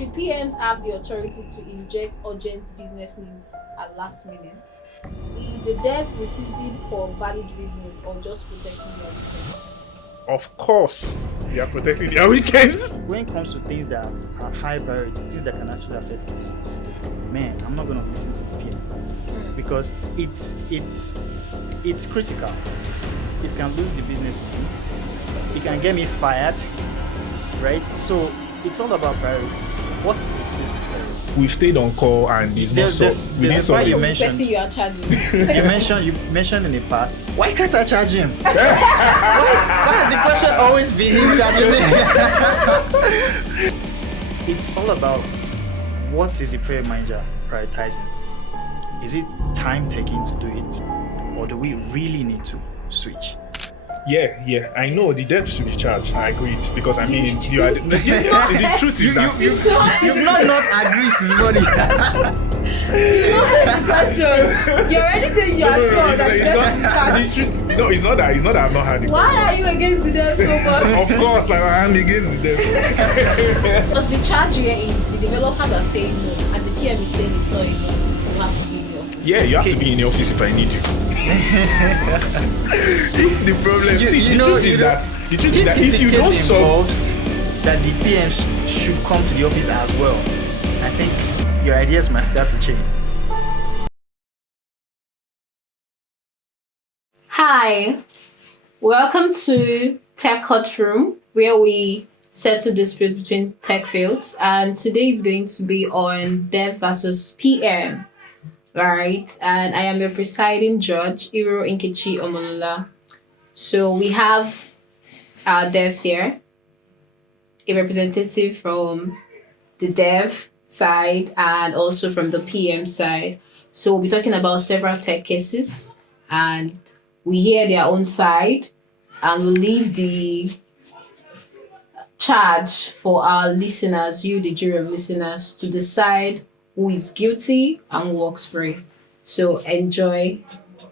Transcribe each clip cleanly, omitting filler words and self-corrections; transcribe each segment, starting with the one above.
Should PMs have the authority to inject urgent business needs at last minute? Is the dev refusing for valid reasons or just protecting their weekend? Of course, they are protecting their weekends. When it comes to things that are high priority, things that can actually affect the business, man, I'm not gonna listen to PM because it's critical. It can lose the business. It can get me fired, right? So it's all about priority. What is this priority? We've stayed on call and it's not so. We didn't solve you it. mentioned- Person you are charging. You mentioned in the part, why can't I charge him? why has the question always been him charging me? It's all about what is the prayer manager prioritizing. Is it time taking to do it, or do we really need to switch? Yeah, I know the debt should be charged. I agreed because I mean, you are the truth is that You've not agreed, sis buddy. You know the question. You're already saying you are sure that the dev should be charged. the truth. No, it's not that. It's not that I've not had the Why question. are you against the dev so much? Of course, I am against the debt. Because the charge here is the developers are saying no, and the PM is saying it's not enough. You have to be in the office. Yeah, you have to be in the office if I need you. If the problem, the truth is that if you don't solve, involves that the PM should come to the office as well, I think your ideas might start to change. Hi, welcome to Tech Hot Room, where we settle disputes between tech fields, and today is going to be on Dev versus PM, right? And I am your presiding judge, Iro Nkechi Omolola. So we have our devs here, a representative from the dev side and also from the PM side. So we'll be talking about several tech cases, and we hear their own side, and we'll leave the charge for our listeners, you, the jury of listeners, to decide who is guilty and who walks free. So enjoy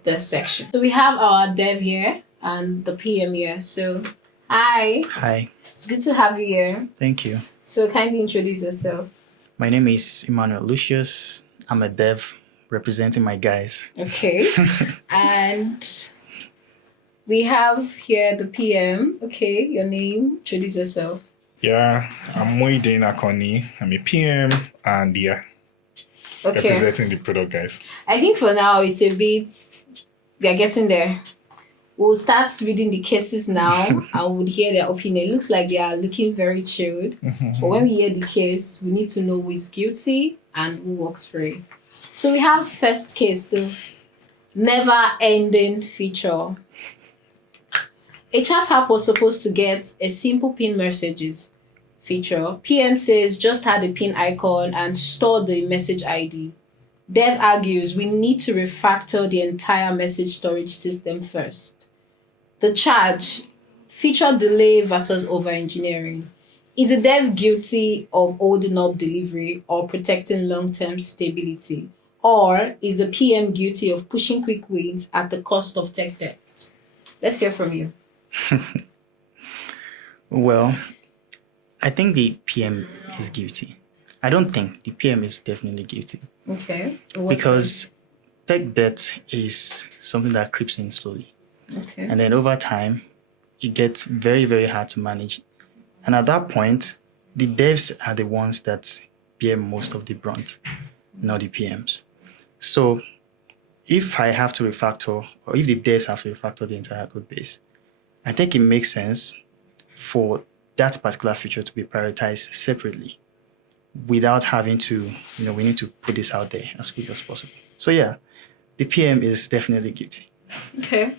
the section. So we have our dev here and the PM here. So hi, Hi, it's good to have you here. thank you. So kindly introduce yourself. My name is Emmanuel Lucius. I'm a dev representing my guys. Okay. And we have here the PM. Okay, your name, introduce yourself. yeah, I'm Moidin Akoni. I'm a PM and yeah, Okay. representing the product guys. I think for now it's a bit, we are getting there. We'll start reading the cases now and we'll hear their opinion. It looks like they are looking very chilled. But when we hear the case, we need to know who is guilty and who walks free. So we have first case, the never-ending feature. A chat app was supposed to get a simple pin messages feature. PM says just add the pin icon and store the message ID. Dev argues we need to refactor the entire message storage system first. The charge, feature delay versus over-engineering. Is the dev guilty of holding up delivery or protecting long-term stability? Or is the PM guilty of pushing quick wins at the cost of tech debt? Let's hear from you. Well, I think the PM is guilty. I don't think the PM is definitely guilty Okay. because tech debt is something that creeps in slowly. Okay. And then over time, it gets very, very hard to manage. And at that point, the devs are the ones that bear most of the brunt, not the PMs. So if I have to refactor, or if the devs have to refactor the entire code base, I think it makes sense for that particular feature to be prioritized separately without having to, we need to put this out there as quick as possible. So yeah, the PM is definitely guilty. Okay.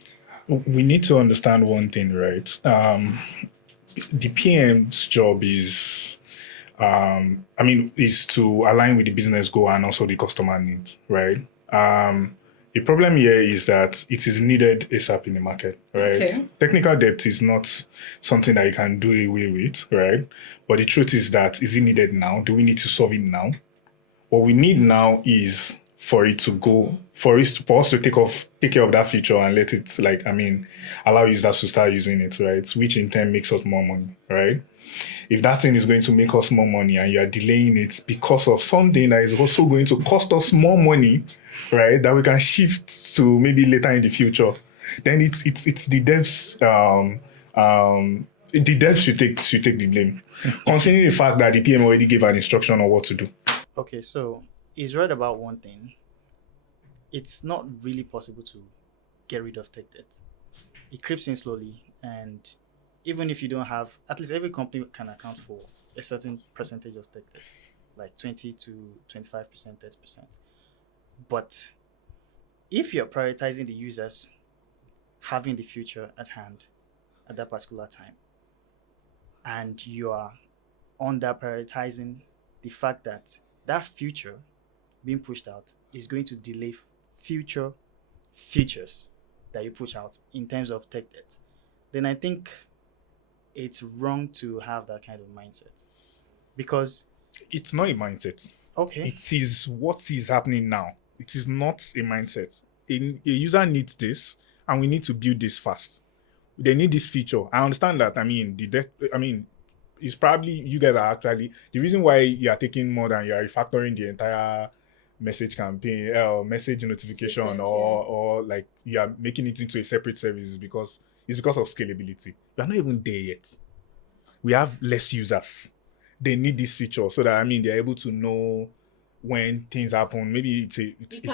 We need to understand one thing, right? The PM's job is to align with the business goal and also the customer needs, right? The problem here is that it is needed ASAP in the market, right? Okay. Technical debt is not something that you can do away with, right? But the truth is that, is it needed now? Do we need to solve it now? What we need now is for it to go, for us to take care of that feature and allow users to start using it, right? Which in turn makes us more money, right? If that thing is going to make us more money and you are delaying it because of something that is also going to cost us more money, right, that we can shift to maybe later in the future, then it's the devs the devs should take the blame, considering the fact that the PM already gave an instruction on what to do. Okay, so he's right about one thing. It's not really possible to get rid of tech debt. It creeps in slowly, and even if you don't have, at least every company can account for a certain percentage of tech debt, like 20 to 25%, 30%. But if you're prioritizing the users having the future at hand at that particular time, and you are under prioritizing the fact that that future being pushed out is going to delay future features that you push out in terms of tech debt, then I think it's wrong to have that kind of mindset. Because It's not a mindset. okay, It is what is happening now. It is not a mindset. A user needs this, and we need to build this fast. They need this feature. I understand that. I mean, it's probably you guys are actually the reason why you are taking more than you are refactoring the entire message campaign, message notification, Systems, or like you are making it into a separate service is because of scalability. We are not even there yet. We have less users. They need this feature so that they're able to know when things happen. Maybe it's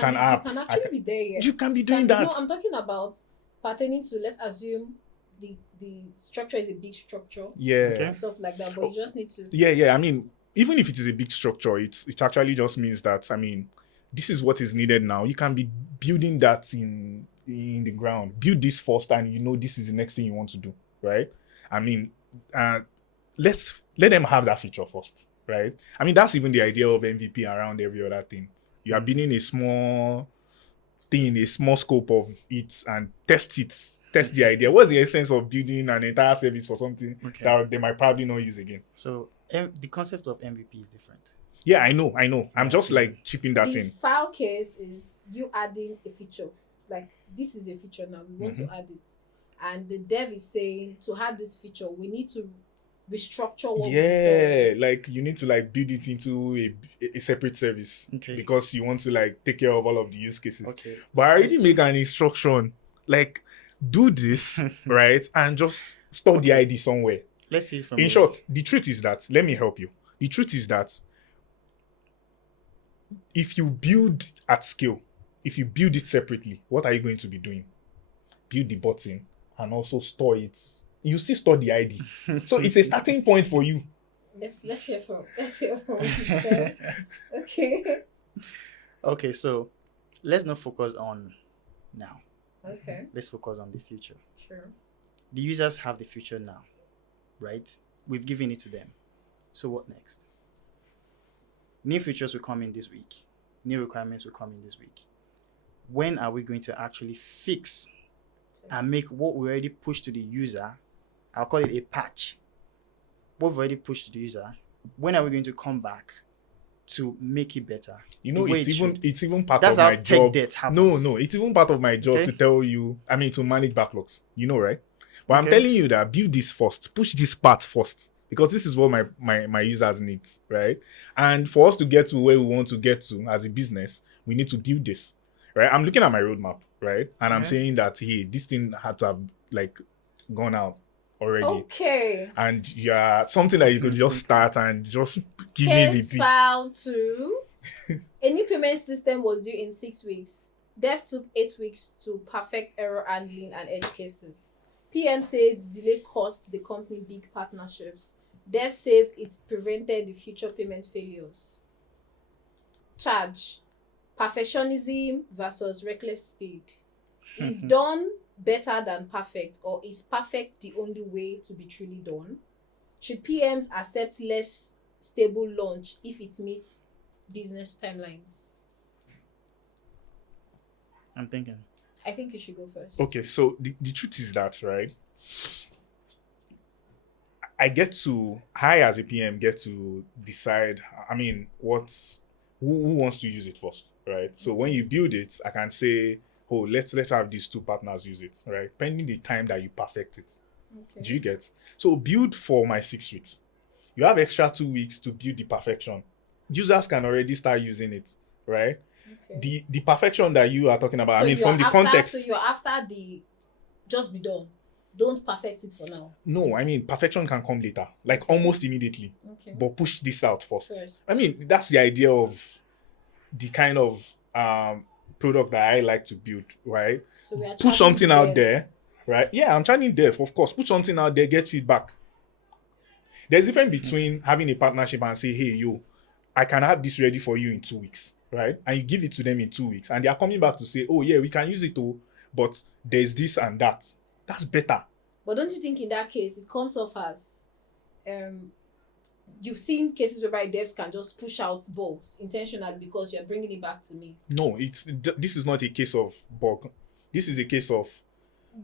an app. You can actually be there yet. You can be doing that. No, I'm talking about pertaining to, let's assume the structure is a big structure Yeah. Okay. and stuff like that, but you just need to. Yeah. Even if it is a big structure, it actually just means that this is what is needed now. You can be building that in the ground. Build this first, and this is the next thing you want to do, right? Let's let them have that feature first, right? That's even the idea of MVP around every other thing. You are building a small thing, a small scope of it, and test the idea. What's the essence of building an entire service for something Okay. that they might probably not use again? So the concept of MVP is different. Yeah, I know. I'm just like chipping that The in. file case is you adding a feature. Like, this is a feature now, we want to add it. And the dev is saying, to add this feature, we need to restructure what we've Yeah, done. like you need to like build it into a separate service, Okay. because you want to like take care of all of the use cases. Okay. But I already Yes. make an instruction, like do this, right? And just store the Okay. ID somewhere. Let's see it from In a- short, the truth is that, let me help you. The truth is that if you build at scale, if you build it separately, what are you going to be doing? Build the button and also store it. You still store the ID. So it's a starting point for you. Let's hear from it. Okay. Okay, so let's not focus on now. Okay. Let's focus on the future. Sure. The users have the future now, right? We've given it to them. So what next? New features will come in this week. New requirements will come in this week. When are we going to actually fix and make what we already pushed to the user? I'll call it a patch. What we've already pushed to the user. When are we going to come back to make it better? You know, The way it's it even should. it's even part That's of how my tech job. debt happens. No, it's even part of my job Okay. to tell you. To manage backlogs. You know, right? But I'm Okay. telling you that build this first, push this part first, because this is what my users need, right? And for us to get to where we want to get to as a business, we need to build this, right? I'm looking at my roadmap, right? And I'm Okay. saying that, hey, this thing had to have like gone out already. Okay. And something that you could just start and just give me the Case beats. file 2. A new payment system was due in 6 weeks. Dev took 8 weeks to perfect error handling and edge cases. PM says the delay cost the company big partnerships. Dev says it prevented the future payment failures. Charge. Perfectionism versus reckless speed. Is done better than perfect, or is perfect the only way to be truly done? Should PMs accept less stable launch if it meets business timelines? I'm thinking. I think you should go first. Okay, so the truth is that, right? I as a PM get to decide, who wants to use it first, right? So when you build it, I can say, oh, let's have these two partners use it, right? Pending the time that you perfect it. Okay. Do you get? So build for my 6 weeks, You have extra 2 weeks to build the perfection. Users can already start using it, right? Okay. The perfection that you are talking about, I mean, you're from the after, context. So you're after the just be done. Don't perfect it for now. No, I mean, perfection can come later, like almost immediately. Okay. But push this out first. First. I mean, that's the idea of the kind of product that I like to build, right? So we are Put something out dev. there, right? Yeah, I'm trying dev, of course. Put something out there, get feedback. There's a difference between having a partnership and say, hey, yo, I can have this ready for you in 2 weeks, right? And you give it to them in 2 weeks, and they are coming back to say, oh yeah, we can use it too, but there's this and that. That's better. But don't you think in that case it comes off as you've seen cases whereby devs can just push out bugs intentionally because you're bringing it back to me? No, this is not a case of bug. This is a case of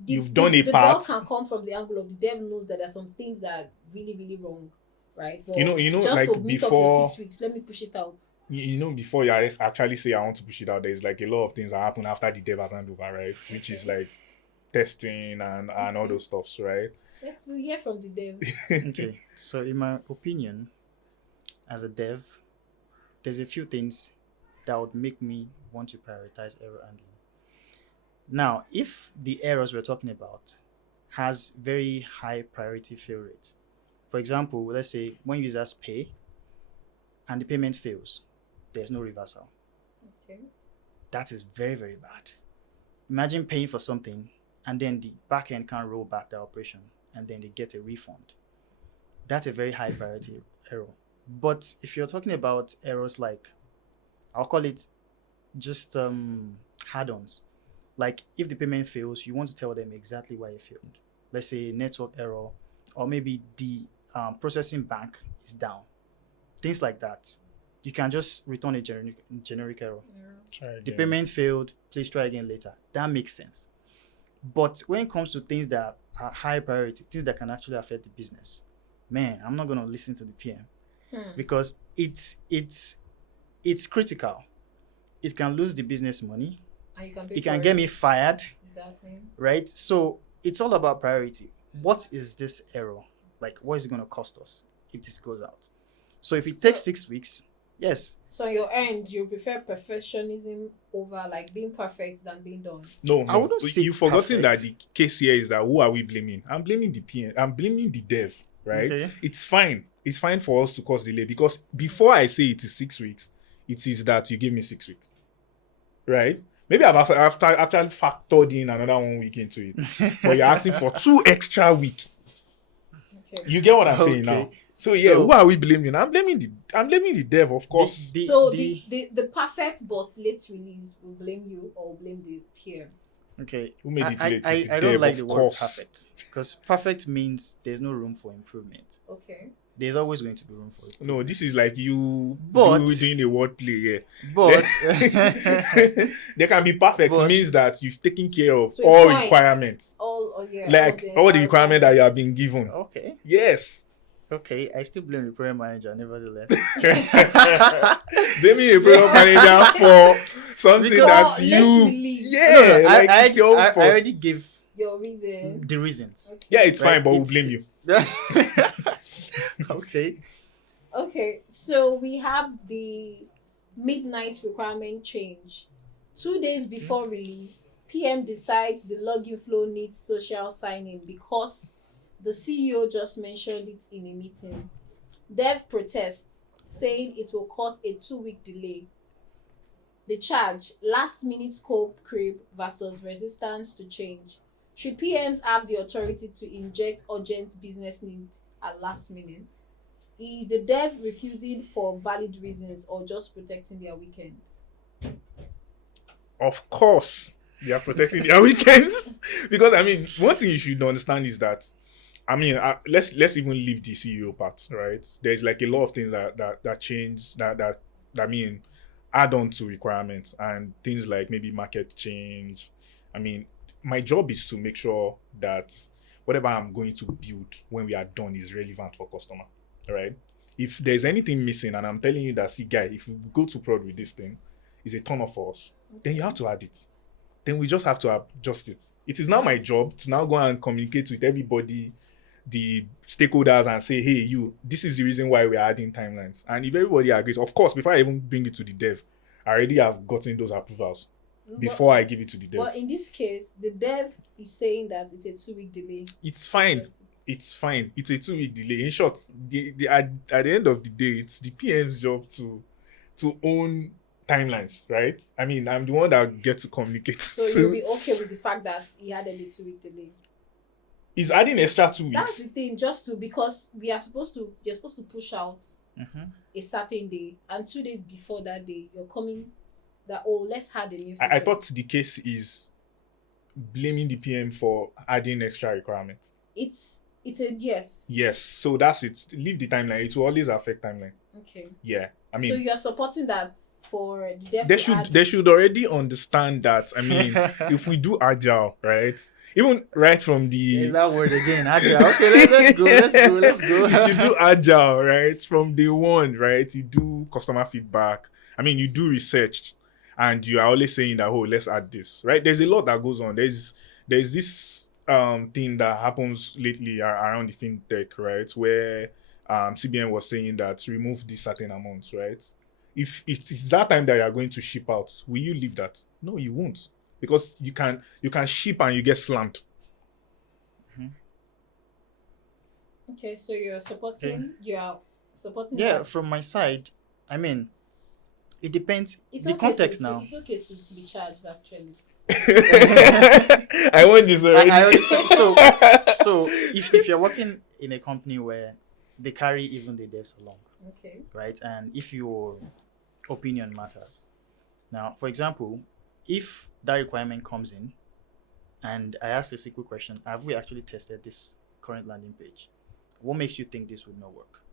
you've done a part. The bug can come from the angle of the dev knows that there's some things that are really, really wrong, right? But you know, just like to meet up before your 6 weeks, let me push it out. You know, before you actually say I want to push it out, there's like a lot of things that happen after the dev has handed over, right? Which is like testing and all those stuffs, right? Yes, we hear from the dev. Okay, so in my opinion, as a dev, there's a few things that would make me want to prioritize error handling. Now, if the errors we're talking about has very high priority fail rates, for example, let's say when users pay and the payment fails, there's no reversal. Okay. That is very, very bad. Imagine paying for something and then the backend can't roll back the operation and then they get a refund. That's a very high priority error. But if you're talking about errors like, I'll call it just add-ons. Like if the payment fails, you want to tell them exactly why it failed. Let's say network error, or maybe the processing bank is down. Things like that. You can just return a generic error. Yeah. The payment failed, please try again later. That makes sense. But when it comes to things that are high priority, things that can actually affect the business, man, I'm not going to listen to the PM because it's critical. It can lose the business money. And it can get me fired. Exactly. Right? So it's all about priority. What is this error? Like, what is it going to cost us if this goes out? So if it takes 6 weeks, yes. So on your end, you prefer perfectionism over like being perfect than being done? No. I wouldn't say you've forgotten perfect. that the case here is that who are we blaming? I'm blaming the PM. I'm blaming the dev, right? Okay. It's fine. It's fine for us to cause delay because before I say it is 6 weeks, it is that you give me 6 weeks, right? Maybe I've actually factored in another 1 week into it, but you're asking for 2 extra weeks. Okay. You get what I'm saying now? So yeah, who are we blaming? I'm blaming the dev, of course. The perfect but late release will blame you or blame the PM. Okay. Who made it late? I don't like the word perfect because perfect means there's no room for improvement. Okay. There's always going to be room for it. No, this is like you doing a wordplay here. But they can be perfect. It means that you've taken care of So all points, requirements. all All the requirements that you have been given. Okay. Yes. Okay, I still blame the program manager, nevertheless. Blame a program manager for something that you. Yeah, I already gave your reason. The reasons. Okay. Yeah, it's fine, but we'll blame you. Okay. Okay, so we have the midnight requirement change. 2 days before release, PM decides the login flow needs social sign-in because the CEO just mentioned it in a meeting. Dev protests, saying it will cause a 2-week delay. The charge, last-minute scope creep versus resistance to change. Should PMs have the authority to inject urgent business needs at last minute? Is the dev refusing for valid reasons or just protecting their weekend? Of course, they are protecting their weekends. Because, I mean, one thing you should understand is that, I mean, let's even leave the CEO part, right? There's like a lot of things that change, that mean, add on to requirements and things like maybe market change. I mean, my job is to make sure that whatever I'm going to build when we are done is relevant for customer, right? If there's anything missing and I'm telling you that, see, guy, if we go to prod with this thing, it's a turn off for us, then you have to add it. Then we just have to adjust it. It is now my job to now go and communicate with everybody the stakeholders and say, hey, this is the reason why we're adding timelines. And if everybody agrees, of course, before I even bring it to the dev, I already have gotten those approvals before I give it to the dev. But in this case, the dev is saying that it's a 2-week delay. It's fine. It's fine. It's a 2-week delay. In short, at the end of the day, it's the PM's job to own timelines, right? I mean, I'm the one that get to communicate. So you'll be okay with the fact that he had a 2-week delay. He's adding extra 2 weeks. That's the thing, because you're supposed to push out a certain day, and 2 days before that day, you're coming that, let's add a new feature. I thought the case is blaming the PM for adding extra requirements. It's a yes. Yes, so that's it. Leave the timeline. It will always affect timeline. Okay. Yeah, I mean, so you're supporting that for the dev. They should already understand that. I mean, if we do agile, right? Even right from the Is that word again? Agile. Okay, let's go. If you do agile, right, from day one, right, you do customer feedback. I mean, you do research, and you are always saying that, let's add this, right? There's a lot that goes on. There's this thing that happens lately around the fintech, right, where CBN was saying that remove this certain amounts, right? If it's that time that you are going to ship out, will you leave that? No, you won't, because you can ship and you get slammed. Okay, so you're supporting. Yeah, that. From my side, I mean, it depends. It's the okay context to, now. It's okay to be charged, actually. I want this already. I understand. So if you're working in a company where they carry even the devs along, okay, right? And if your opinion matters, now, for example, if that requirement comes in, and I ask a SQL question, have we actually tested this current landing page? What makes you think this would not work?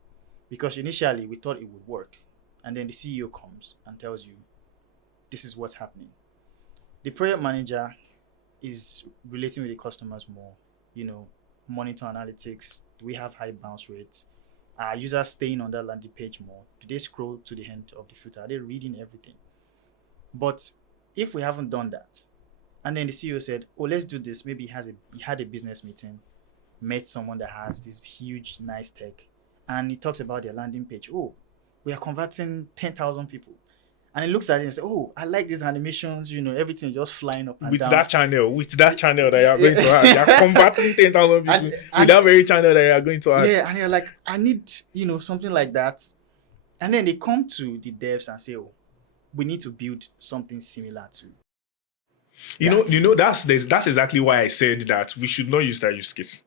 Because initially we thought it would work, and then the CEO comes and tells you, this is what's happening. The project manager is relating with the customers more, monitor analytics. Do we have high bounce rates? Are users staying on that landing page more? Do they scroll to the end of the footer? Are they reading everything? But if we haven't done that, and then the CEO said, let's do this. Maybe he had a business meeting, met someone that has this huge, nice tech, and he talks about their landing page. We are converting 10,000 people. And he looks at it and says, I like these animations, everything just flying up and with down. that channel that you are going to have. You are converting 10,000 people with that very channel that you are going to have. Yeah, and you're like, I need, something like that. And then they come to the devs and say, we need to build something similar to. That's exactly why I said that we should not use that use case,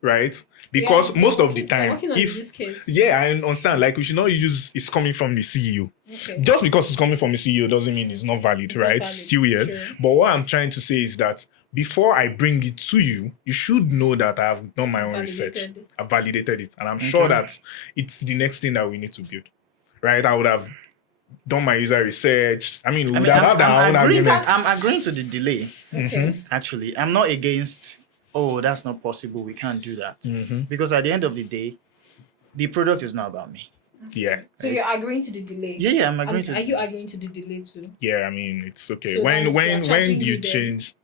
right? Because most of the time, I understand, like, we should not use it's coming from the CEO. Okay. Just because it's coming from the CEO doesn't mean it's not valid, right? It's still here. True. But what I'm trying to say is that before I bring it to you, you should know that I have done my own research. I've validated it. And I'm sure that it's the next thing that we need to build, right? I would have done my user research. I mean, we would have had our own arguments. I'm agreeing to the delay. Okay. Actually, I'm not against, that's not possible, we can't do that. Because at the end of the day, the product is not about me. Yeah. So you're agreeing to the delay? Yeah, I'm agreeing to Are you agreeing to the delay too? Yeah, I mean, it's okay. So when do you then? change?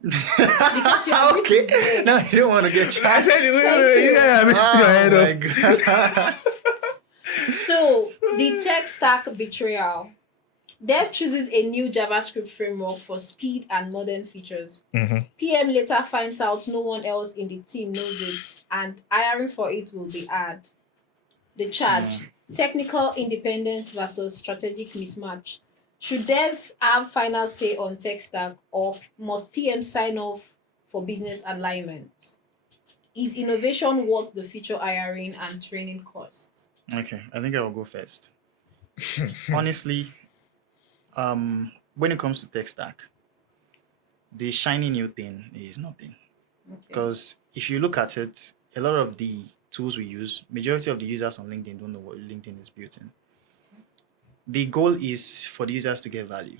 Because you agree to the delay. No, you don't want to get charged. I said, I'm messing my head up. God. So, the tech stack betrayal. Dev chooses a new JavaScript framework for speed and modern features. PM later finds out no one else in the team knows it, and hiring for it will be hard. The charge: technical independence versus strategic mismatch. Should devs have final say on tech stack, or must PM sign off for business alignment? Is innovation worth the feature hiring and training costs? Okay, I think I will go first. Honestly, when it comes to tech stack, the shiny new thing is nothing. Because if you look at it, a lot of the tools we use, majority of the users on LinkedIn don't know what LinkedIn is built in. The goal is for the users to get value.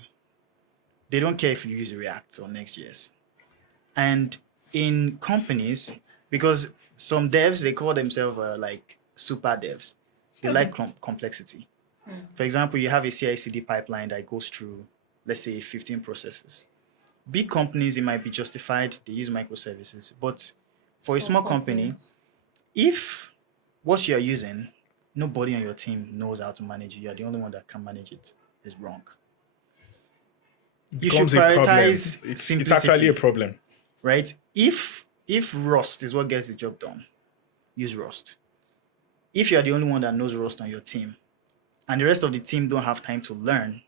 They don't care if you use React or Next.js. And in companies, because some devs, they call themselves like super devs. They like complexity. For example, you have a CI/CD pipeline that goes through, let's say, 15 processes. Big companies, it might be justified, they use microservices. But for a small company, If what you're using, nobody on your team knows how to manage it, you're the only one that can manage it, is wrong. You should Becomes a problem. prioritize It's simplicity, actually a problem. right? If Rust is what gets the job done, use Rust. If you're the only one that knows Rust on your team, and the rest of the team don't have time to learn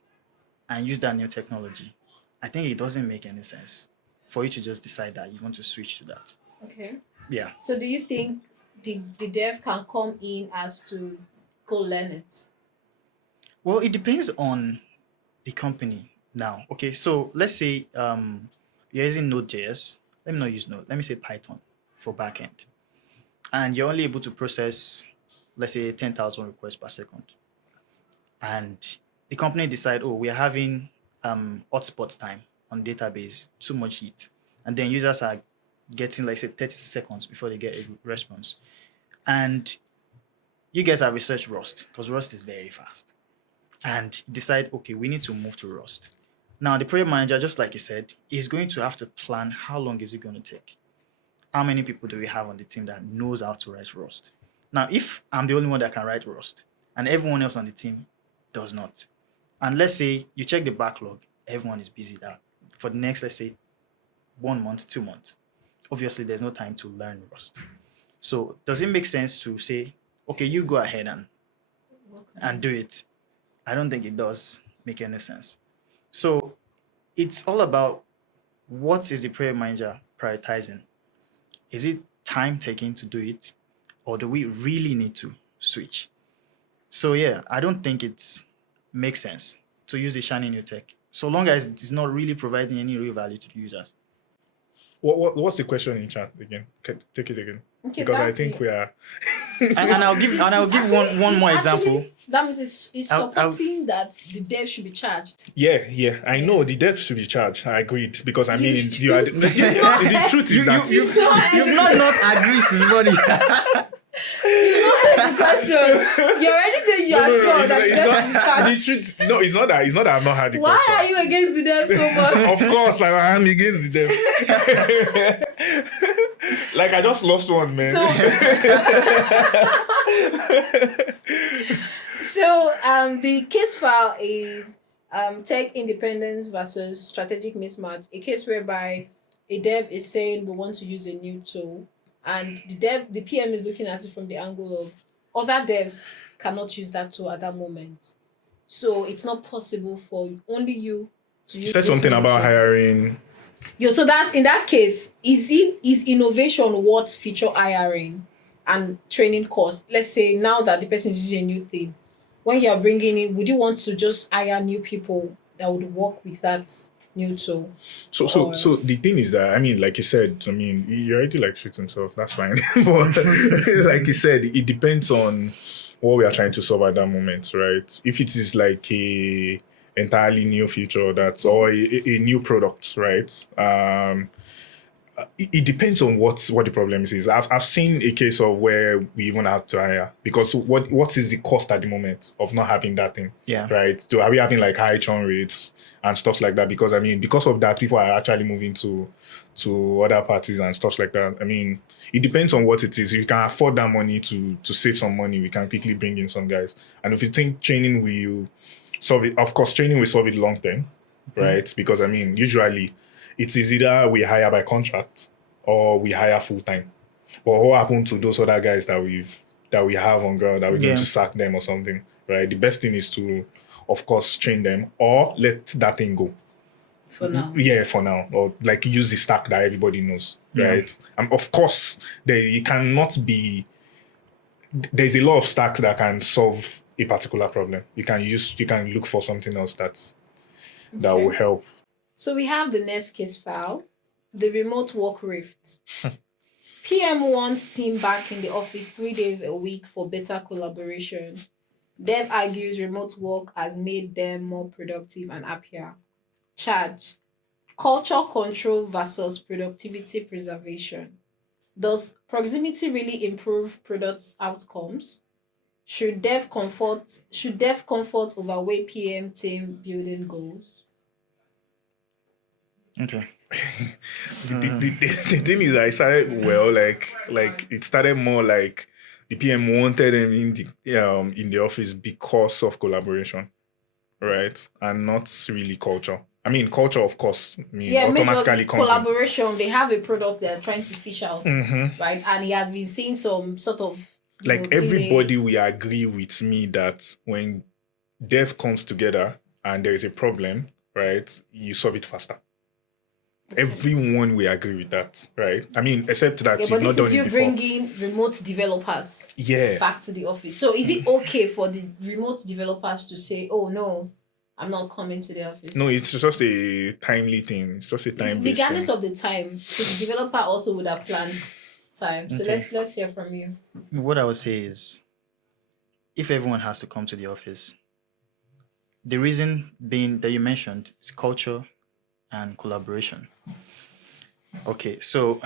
and use that new technology, I think it doesn't make any sense for you to just decide that you want to switch to that. Okay. Yeah. So do you think the dev can come in as to go learn it? Well, it depends on the company now. Okay, so let's say you're using Node.js. Let me not use Node. Let me say Python for backend, and you're only able to process, let's say, 10,000 requests per second. And the company decide, oh, we are having hotspot time on database, too much heat, and then users are getting, like, say, 30 seconds before they get a response. And you guys have researched Rust because Rust is very fast, and decide, okay, we need to move to Rust. Now, the project manager, just like you said, is going to have to plan how long is it going to take. How many people do we have on the team that knows how to write Rust? Now, if I'm the only one that can write Rust and everyone else on the team does not, and let's say you check the backlog, everyone is busy that for the next, let's say, 1 month, 2 months, obviously there's no time to learn Rust. So does it make sense to say, okay, you go ahead and do it? I don't think it does make any sense. So it's all about, what is the project manager prioritizing? Is it time taking to do it, or do we really need to switch? So yeah, I don't think it makes sense to use the shiny new tech, so long as it's not really providing any real value to the users. What's the question in chat again? Take it again. Okay, Because I that's think the- we are. And I'll give one more example. That means it's I'll- supporting that the dev should be charged. Yeah. I know the debt should be charged. I agreed because I mean, You- you are. The truth is that You've not agreed, sis buddy. The question. You're already saying you are sure that the dev should be charged. the truth. No, it's not that. It's not that I've not had the Why question. are you against the dev so much? Of course, I am against them. Like I just lost one, man. So the case file is tech independence versus strategic mismatch. A case whereby a dev is saying we want to use a new tool, and the PM is looking at it from the angle of other devs cannot use that tool at that moment. So it's not possible for only you to use. You said this something new about tool. hiring. So that's in that case, is innovation what feature hiring and training cost? Let's say now that the person is using a new thing, when you're bringing in, would you want to just hire new people that would work with that new tool? So the thing is that, I mean, like you said, I mean, he already like shit himself. That's fine. But like you said, it depends on what we are trying to solve at that moment, right? If it is like a entirely new feature or a new product, right? It depends on what the problem is. I've seen a case of where we even have to hire because what is the cost at the moment of not having that thing? Yeah. Right. So are we having like high churn rates and stuff like that? Because I mean, because of that, people are actually moving to other parties and stuff like that. I mean, it depends on what it is. If you can afford that money to save some money, we can quickly bring in some guys. And if you think training will solve it, of course, training will solve it long term, right? Because I mean, usually it is either we hire by contract or we hire full time. But what happened to those other guys that we have on ground that we're going to sack them or something, right? The best thing is to, of course, train them or let that thing go. For now. Yeah, for now. Or like use the stack that everybody knows, Yeah. right? And of course, there's a lot of stacks that can solve a particular problem. You can look for something else that will help. So we have the next case file, the remote work rift. PM wants team back in the office 3 days a week for better collaboration. Dev argues remote work has made them more productive and happier. Charge: culture control versus productivity preservation. Does proximity really improve product outcomes? Should dev comfort overweigh PM team building goals? Okay. The thing is, I started well, like it started more like the PM wanted him in the office because of collaboration, right, and not really culture. I mean, culture, of course, Yeah, automatically majorly comes in. collaboration. They have a product they're trying to fish out, Mhm. right? And he has been seeing some sort of Like delay. everybody will agree with me that when dev comes together and there is a problem, right, you solve it faster. Everyone will agree with that, right? I mean, except that Yeah, you've but not this is done it you before. bringing remote developers Yeah. back to the office. So is it okay for the remote developers to say, "Oh no, I'm not coming to the office"? No, it's just a timely thing. It's just a time based Regardless thing. of the time, the developer also would have planned time. So Okay. let's hear from you. What I would say is, if everyone has to come to the office, the reason being that you mentioned is culture and collaboration. Okay, so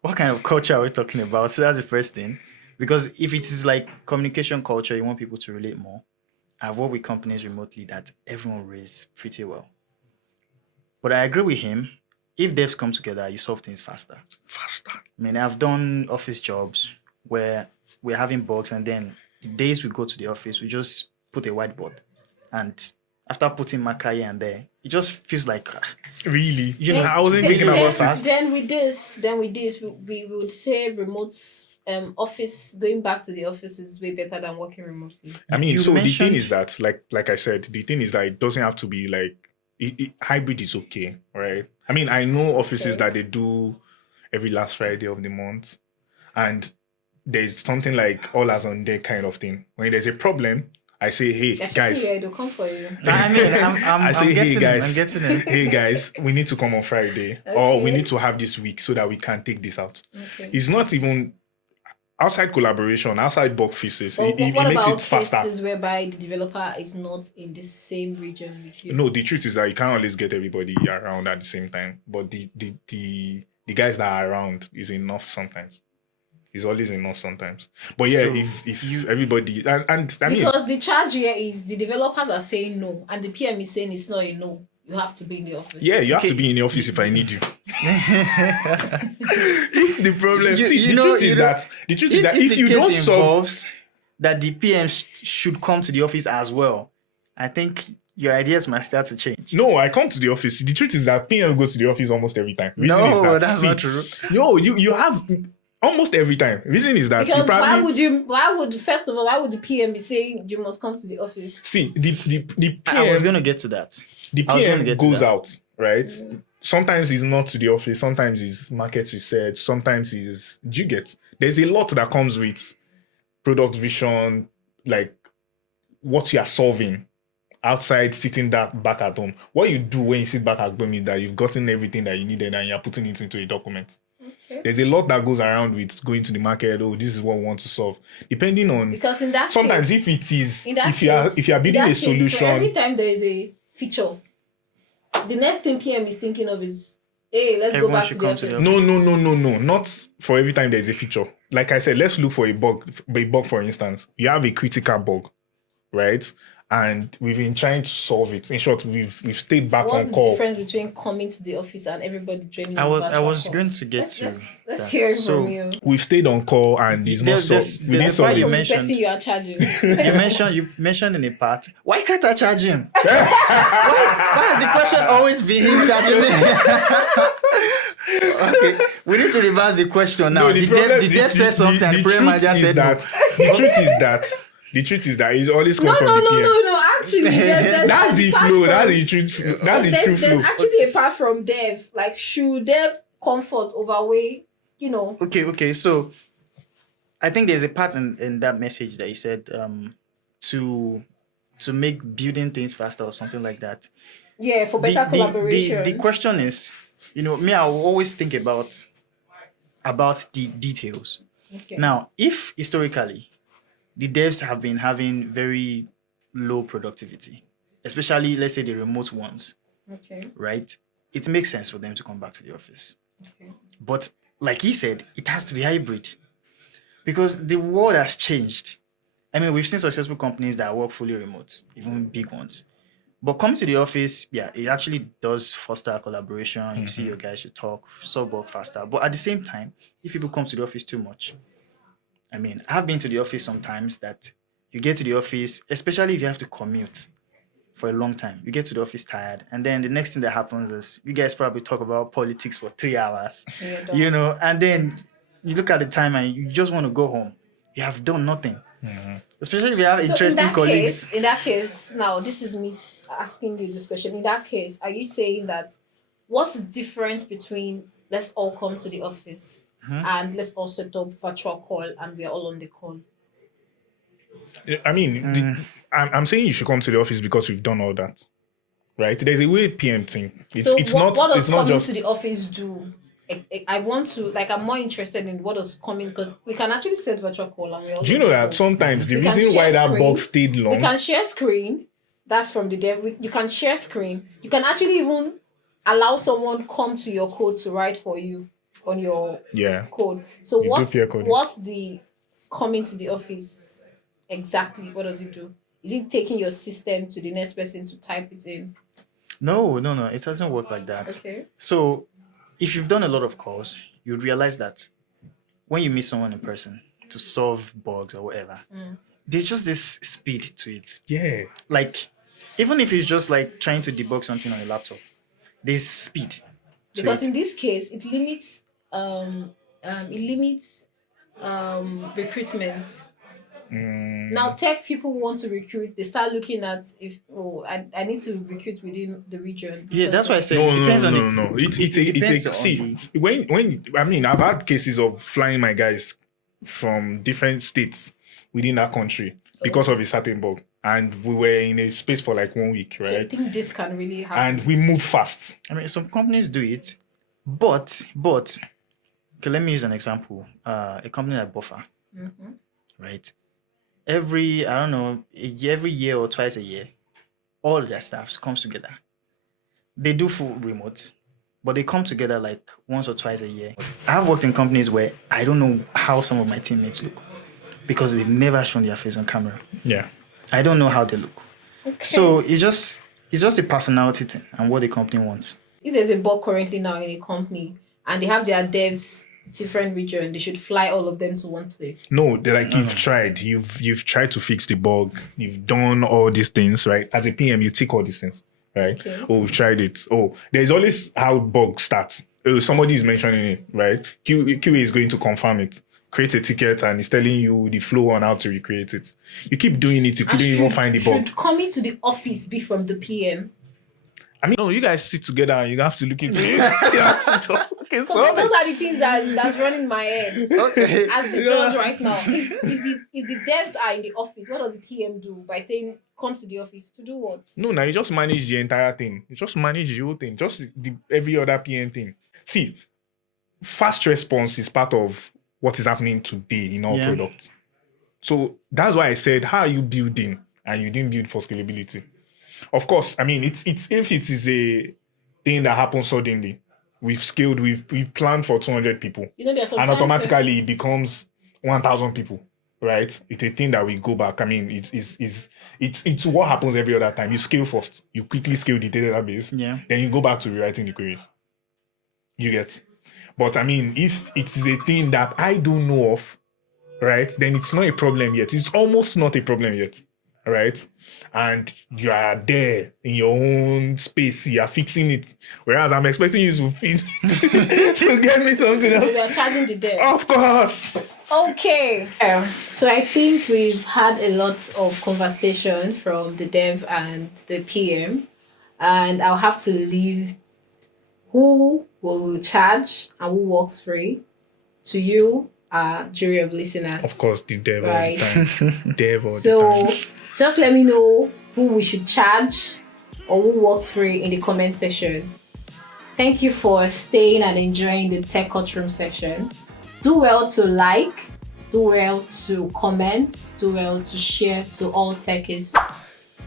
what kind of culture are we talking about? So that's the first thing. Because if it is like communication culture, you want people to relate more. I've worked with companies remotely that everyone relates pretty well. But I agree with him. If devs come together, you solve things faster. Faster. I mean, I've done office jobs where we're having bugs, and then the days we go to the office, we just put a whiteboard. And after putting marker here and there, it just feels like, Really? You know, I wasn't then- thinking then- about fast. it. Then with this, we would say remote office, going back to the office is way better than working remotely. I mean, You so the thing mentioned- is that, like I said, the thing is that it doesn't have to be like hybrid is okay, right? I mean, I know offices Okay. that they do every last Friday of the month, and there's something like all hands on deck kind of thing. When there's a problem, I say, hey guys, Yeah, they'll come for you. I mean, I'm I say, I'm hey getting guys, I'm getting it. hey guys, we need to come on Friday, or we Okay. need to have this week so that we can take this out. Okay. It's not even outside collaboration, outside bug fixes. But It what makes about it faster. cases whereby the developer is not in the same region with you? No, the truth is that you can't always get everybody around at the same time. But the guys that are around is enough sometimes. It's always enough sometimes. But yeah, So if everybody and I mean, Because the charge here is the developers are saying no, and the PM is saying it's not a no. You have to be in the office. yeah, you have Okay. to be in the office if I need you. If the problem, You- see, you the know- truth you is know- that if the you case don't solve, involves that the PM should come to the office as well, I think your ideas might start to change. no, I come to the office. The truth is that PM goes to the office almost every time. Reason is No, that, that's see, not true. No, you have almost every time. Reason is that Because you probably why would the PM be saying you must come to the office? see the I was PM going to get to that. the I was gonna PM get to goes that. out, right? Sometimes he's not to the office, sometimes he's market research, sometimes he's do you get? There's a lot that comes with product vision, like what you are solving outside sitting back at home. What you do when you sit back at home is that you've gotten everything that you needed and you're putting it into a document. Okay. There's a lot that goes around with going to the market. Oh, this is what we want to solve. Depending on Because in that sometimes case, if it is in that if you are case- building in that a case, for solution, every time there is a feature, the next thing PM is thinking of is, hey, let's Everyone go back should to the come to office. the no. Not for every time there's a feature. Like I said, let's look for a bug. For instance, you have a critical bug, right? And we've been trying to solve it. In short, we've stayed back What's on the call. difference between coming to the office and everybody joining? I a was virtual call? going to get Let's, to let's that. hear it So, from you. We've stayed on call and it's not There's- solved. We there's didn't a solve part you Who's it. the person mentioned- you are charging? you mentioned in a part, why can't I charge him? why has the question always been him charging me? Okay, we need to reverse the question now. No, the dev said something and the prayer manager said no. the truth is that it always comes from the PM. No. Actually, That's the apart flow. from- That's the truth. That's the true there's flow. actually a part from dev. Like, should dev comfort overweigh? You know, Okay. So I think there's a part in that message that he said to make building things faster or something like that. yeah, for better collaboration. The question is, me, I will always think about the details. Okay. Now, if historically the devs have been having very low productivity, especially let's say the remote ones, Okay. right? It makes sense for them to come back to the office. Okay. But like he said, it has to be hybrid because the world has changed. I mean, we've seen successful companies that work fully remote, even big ones. But come to the office, yeah, it actually does foster a collaboration. You see your guys, you talk, solve work faster. But at the same time, if people come to the office too much, I mean, I've been to the office sometimes that you get to the office, especially if you have to commute for a long time. You get to the office tired, and then the next thing that happens is you guys probably talk about politics for 3 hours, you know, and then you look at the time and you just want to go home. You have done nothing. Especially if you have interesting colleagues. In that case, now this is me asking you this question. In that case, are you saying that what's the difference between let's all come to the office and let's all set up virtual call and we're all on the call? I mean, I'm saying you should come to the office because we've done all that, right? There's a way PM thing. It's what not. does It's not coming just. to the office do? I want to, like, I'm more interested in what does coming, because we can actually set virtual call and we all. Do you know that sometimes the We can reason why share that screen. box stayed we long? can share screen. That's from the dev. You can share screen. You can actually even allow someone come to your code to write for you on your Yeah. code. So You do peer coding. what's the coming to the office exactly? What does it do? Is it taking your system to the next person to type it in? No, it doesn't work like that. Okay. So if you've done a lot of calls, you'd realize that when you meet someone in person to solve bugs or whatever, there's just this speed to it. Yeah. Like, even if it's just like trying to debug something on a laptop, there's speed to Because it. in this case, it limits recruitment. Now tech people want to recruit, they start looking at if I need to recruit within the region. Yeah, that's why I said No, it no, depends no, on no, the, no. It's depends a on see the- when I mean I've had cases of flying my guys from different states within that country because of a certain bug, and we were in a space for like 1 week, So I right? think this can really happen. And we move fast. I mean, some companies do it, but okay, let me use an example. A company like Buffer, right? Every year or twice a year, all their staff comes together. They do full remote, but they come together like once or twice a year. I've worked in companies where I don't know how some of my teammates look because they've never shown their face on camera. Yeah. I don't know how they look. So it's just a personality thing and what the company wants. If there's a bug currently now in a company and they have their devs different region, they should fly all of them to one place. No, they're like you've tried to fix the bug, you've done all these things, right? As a PM, you tick all these things, right? Okay. Oh, we've tried it. Oh, there's always how bug starts. Somebody is mentioning it, right? QA is going to confirm it, create a ticket, and it's telling you the flow on how to recreate it. You keep doing it, you couldn't even find the bug. Should coming to the office be from the PM? I mean, no, you guys sit together and you have to look into it. You have to just, okay, Because so those are the things that's running my head. Okay. As the judge right now, if the devs are in the office, what does the PM do by saying come to the office to do what? No, now you just manage the entire thing. You just manage the whole thing. Just every other PM thing. See, fast response is part of what is happening today in all products. So that's why I said, how are you building? And you didn't build for scalability. Of course, I mean, it's if it is a thing that happens suddenly, we've scaled, we planned for 200 people. You know, there's And automatically it becomes 1,000 people. Right? It's a thing that we go back. I mean, it's what happens every other time. You scale first. You quickly scale the database. Yeah. Then you go back to rewriting the query. You get. But I mean, if it is a thing that I don't know of, right, then it's not a problem yet. It's almost not a problem yet. Right? And you are there in your own space. You are fixing it. Whereas I'm expecting you to fix to get me something else. we are charging the dev. Of course. Okay. So I think we've had a lot of conversation from the dev and the PM, and I'll have to leave who will charge and who works free to you, jury of listeners. Of course, the dev Right. all the time. Dev all So the time. just let me know who we should charge or who works free in the comment section. Thank you for staying and enjoying the Tech Courtroom section. Do well to like, do well to comment, do well to share to all techies,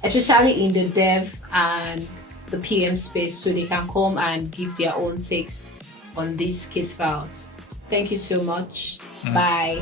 especially in the dev and the PM space, so they can come and give their own takes on these case files. Thank you so much. Bye.